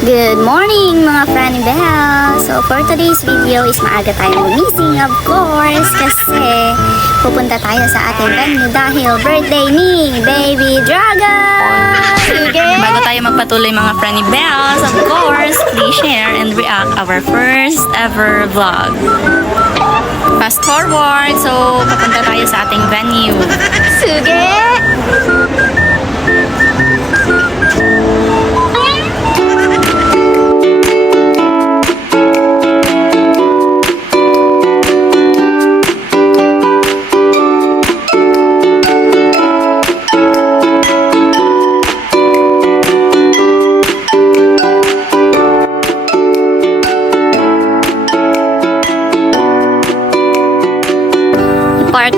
Good morning mga Franny Bell! So for today's video is maaga tayong gumising of course kasi pupunta tayo sa ating venue dahil birthday ni Baby Dragon! Sige! Bago tayo magpatuloy mga Franny Bells, of course, please share and react our first ever vlog. Fast forward, so pupunta tayo sa ating venue. Sige!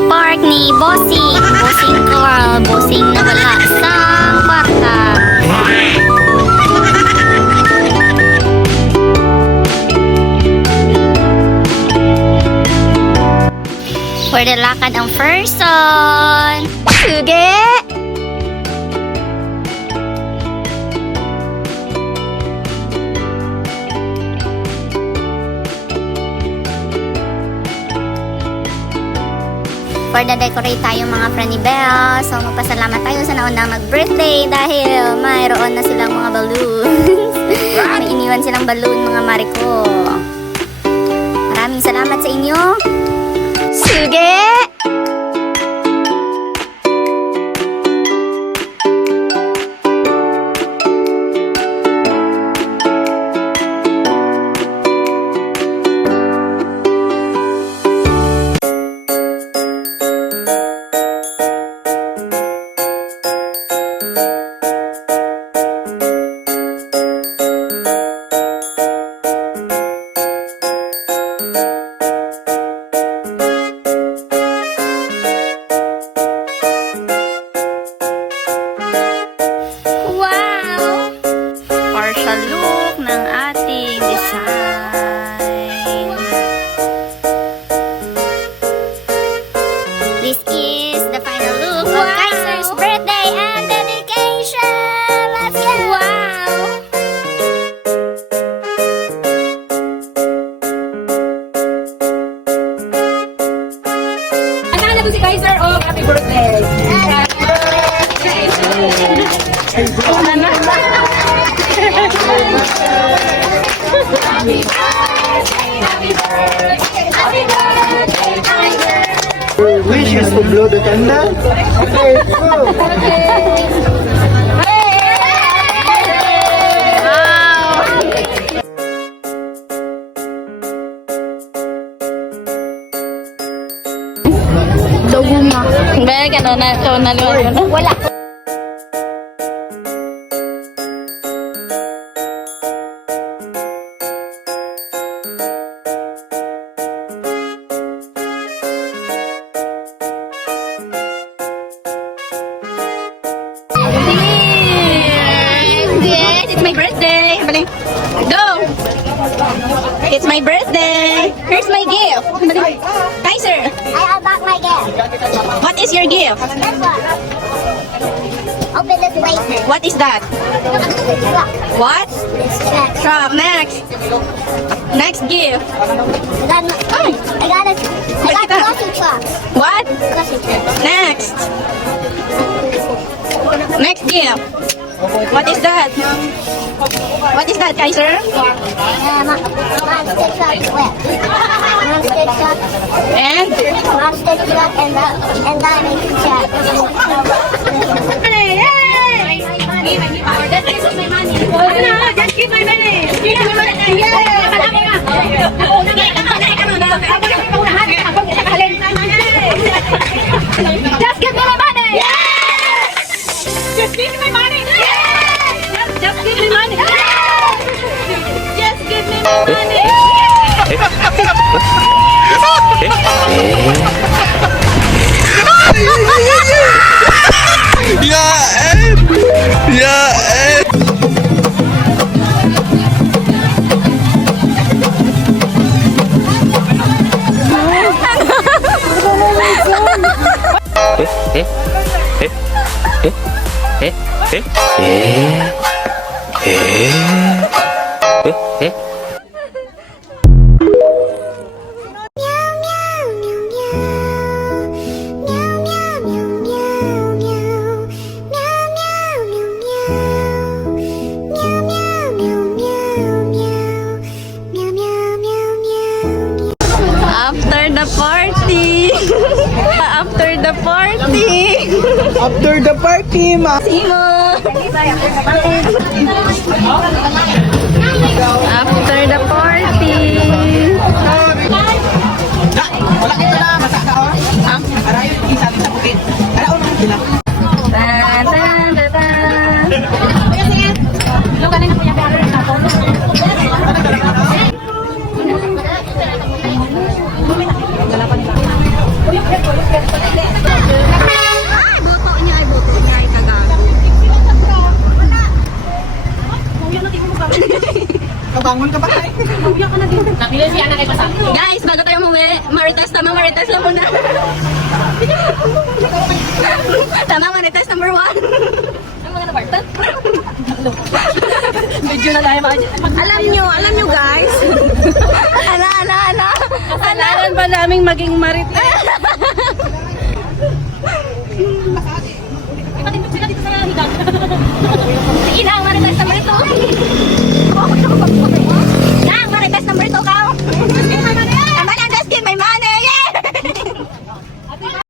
Park ni Bossing. Bossing Carl. Bossing na wala sa kwarta. For the lakad ang person. Sige! For the decorate tayo mga Franny Bell. So magpasalamat tayo sa naunang mag-birthday dahil mayroon na silang mga balloons. May iniwan silang balloon mga Mariko. Maraming salamat sa inyo. Sige! Partial look ng ating design. This is the final look of Kaiser's birthday and dedication. Let's go! Wow! Nagkakala po si Kaiser o happy birthday. Wish is to blow the candle. Okay, go. Bek, ano na ito? Naliwan mo na? Wala. Yes, it's my birthday. Balik. Go! It's my birthday. Here's my gift. Balik. Kaiser, I unlock my gift. what is your gift? Guess what? Open this later. What is that? What? Truck. Next. Next gift. I got coffee trucks. What? Coffee trucks. Next. Next gift. What is that? What is that, Kaiser? Monster truck whip. Monster truck. And? Monster truck and diamond truck. Just keep my money. Keep my money. Just give me my money. Just give me my money. Just give me money. Just give me my money. Eh? After the party! After the party! After the party, ma. Simo! After the party! Wala kita na, masa ka o? Ha? Arayo, isa sa bukit. Araw na sila. Tan, tan, tan, tan. Kabangon ka ba? Guys, bago tayo umuwi, Marites tama, Marites na muna. Tama, Marites number 1. Ang mga nabartan. Medyo na tayo mga Alam nyo guys. Ala. Kasalanan ba naming maging Marites? Sige na.